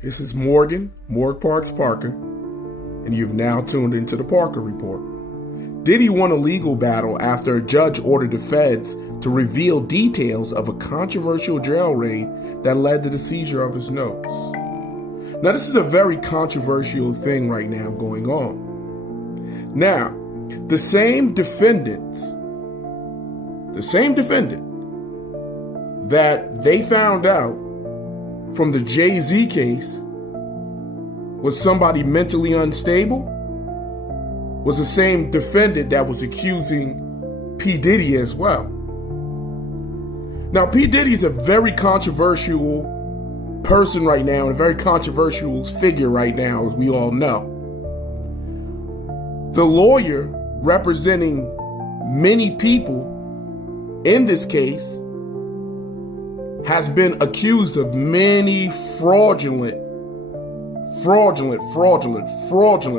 This is Morgan, Morg Parks Parker, and you've now tuned into the Parker Report. Diddy won a legal battle after a judge ordered the feds to reveal details of a controversial jail raid that led to the seizure of his notes. Now, this is a very controversial thing right now going on. Now, the same defendant that they found out from the Jay-Z case was somebody mentally unstable was the same defendant that was accusing P. Diddy as well. Now, P. Diddy is a very controversial person right now, and a very controversial figure right now, as we all know. The lawyer representing many people in this case has been accused of many fraudulent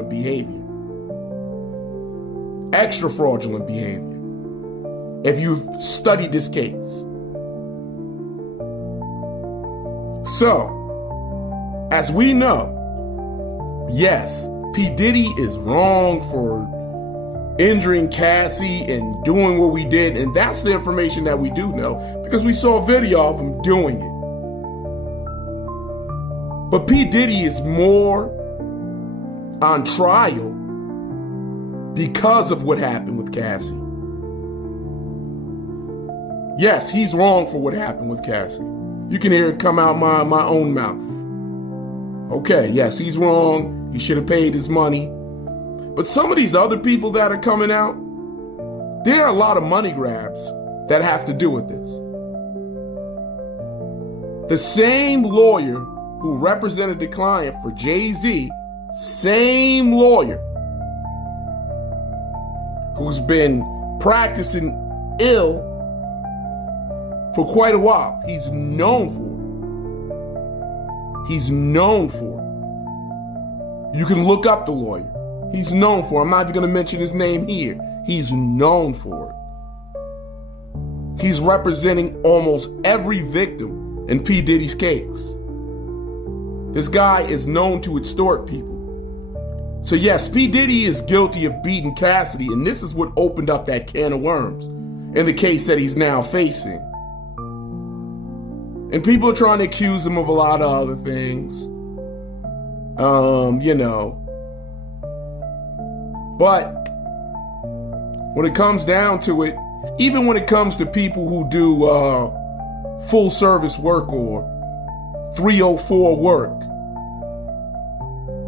behavior. Extra fraudulent behavior. If you've studied this case. So, as we know, yes, P. Diddy is wrong for injuring Cassie and doing what we did, and that's the information that we do know because we saw a video of him doing it. But P. Diddy is more on trial because of what happened with Cassie. Yes, he's wrong for what happened with Cassie. You can hear it come out my own mouth. Okay, yes, he's wrong. He should have paid his money. But some of these other people that are coming out, there are a lot of money grabs that have to do with this. The same lawyer who represented the client for Jay-Z, same lawyer who's been practicing ill for quite a while. He's known for it. You can look up the lawyer. He's known for it. I'm not even going to mention his name here. He's known for it. He's representing almost every victim in P. Diddy's case. This guy is known to extort people. So yes, P. Diddy is guilty of beating Cassidy, and this is what opened up that can of worms in the case that he's now facing. And people are trying to accuse him of a lot of other things. But when it comes down to it, even when it comes to people who do full service work or 304 work,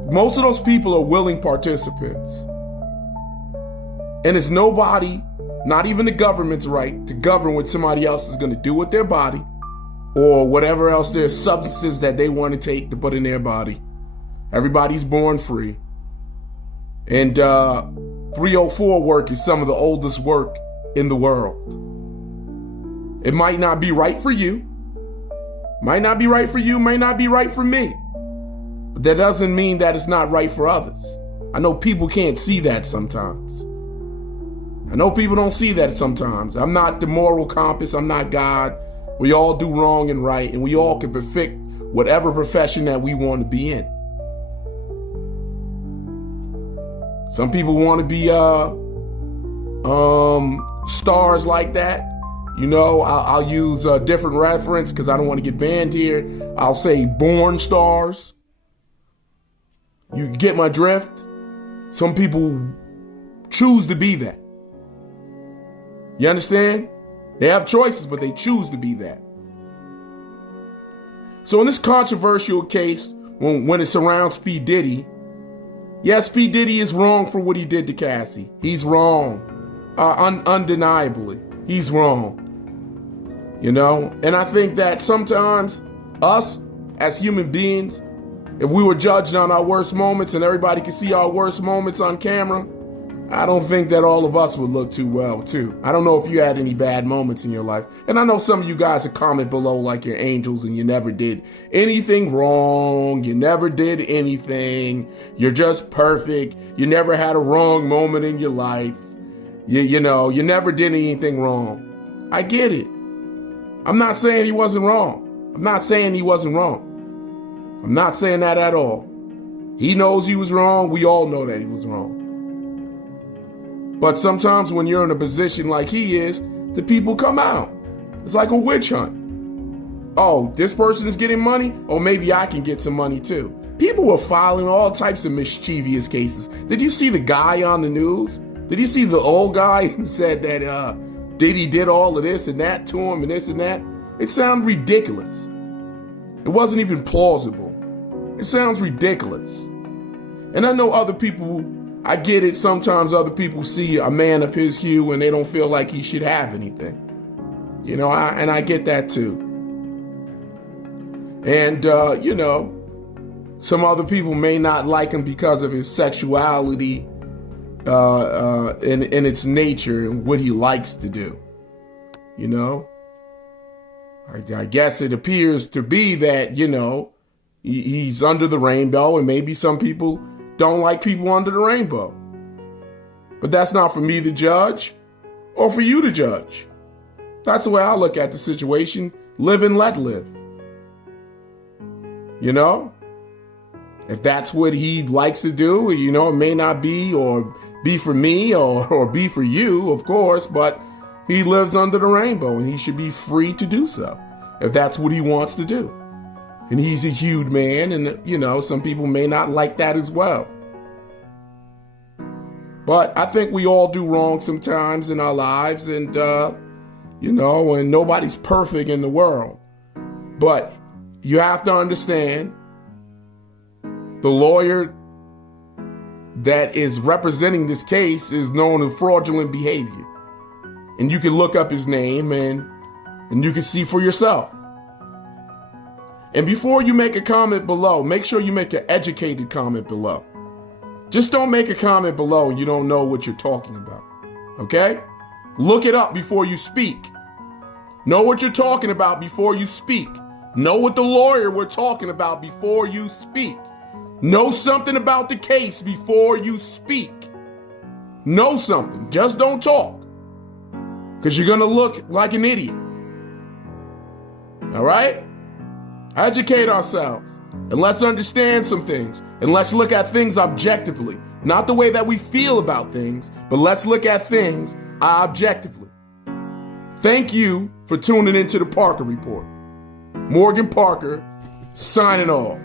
most of those people are willing participants. And it's nobody, not even the government's right, to govern what somebody else is going to do with their body or whatever else their substances that they want to take to put in their body. Everybody's born free. And 304 work is some of the oldest work in the world. It might not be right for you. Might not be right for you, might not be right for me. But that doesn't mean that it's not right for others. I know people can't see that sometimes. I know people don't see that sometimes. I'm not the moral compass. I'm not God. We all do wrong and right, and we all can perfect whatever profession that we want to be in. Some people want to be stars like that. You know, I'll use a different reference because I don't want to get banned here. I'll say born stars. You get my drift? Some people choose to be that. You understand? They have choices, but they choose to be that. So in this controversial case, when it surrounds P. Diddy, yes, P. Diddy is wrong for what he did to Cassie. He's wrong. Undeniably. He's wrong. You know? And I think that sometimes us, as human beings, if we were judged on our worst moments and everybody could see our worst moments on camera, I don't think that all of us would look too well, too. I don't know if you had any bad moments in your life. And I know some of you guys would comment below like you're angels and you never did anything wrong. You never did anything. You're just perfect. You never had a wrong moment in your life. You never did anything wrong. I get it. I'm not saying he wasn't wrong. I'm not saying that at all. He knows he was wrong. We all know that he was wrong. But sometimes when you're in a position like he is, the people come out. It's like a witch hunt. Oh, this person is getting money? Oh, maybe I can get some money too. People were filing all types of mischievous cases. Did you see the guy on the news? Did you see the old guy who said that Diddy did all of this and that to him and this and that? It sounds ridiculous. It wasn't even plausible. It sounds ridiculous. And I know other people, I get it, sometimes other people see a man of his hue and they don't feel like he should have anything. You know, and I get that too. And, you know, some other people may not like him because of his sexuality in its nature and what he likes to do. You know, I guess it appears to be that, you know, he's under the rainbow, and maybe some people don't like people under the rainbow. But that's not for me to judge or for you to judge. That's the way I look at the situation. Live and let live. You know, if that's what he likes to do, you know, it may not be or be for me or be for you, of course, but he lives under the rainbow and he should be free to do so if that's what he wants to do. And he's a huge man, and, you know, some people may not like that as well. But I think we all do wrong sometimes in our lives, and, you know, and nobody's perfect in the world. But you have to understand, the lawyer that is representing this case is known as fraudulent behavior. And you can look up his name and you can see for yourself. And before you make a comment below, make sure you make an educated comment below. Just don't make a comment below and you don't know what you're talking about. Okay? Look it up before you speak. Know what you're talking about before you speak. Know what the lawyer we're talking about before you speak. Know something about the case before you speak. Know something. Just don't talk. Because you're going to look like an idiot. All right? Educate ourselves. And let's understand some things. And let's look at things objectively. Not the way that we feel about things, but let's look at things objectively. Thank you for tuning into the Parker Report. Morgan Parker, signing off.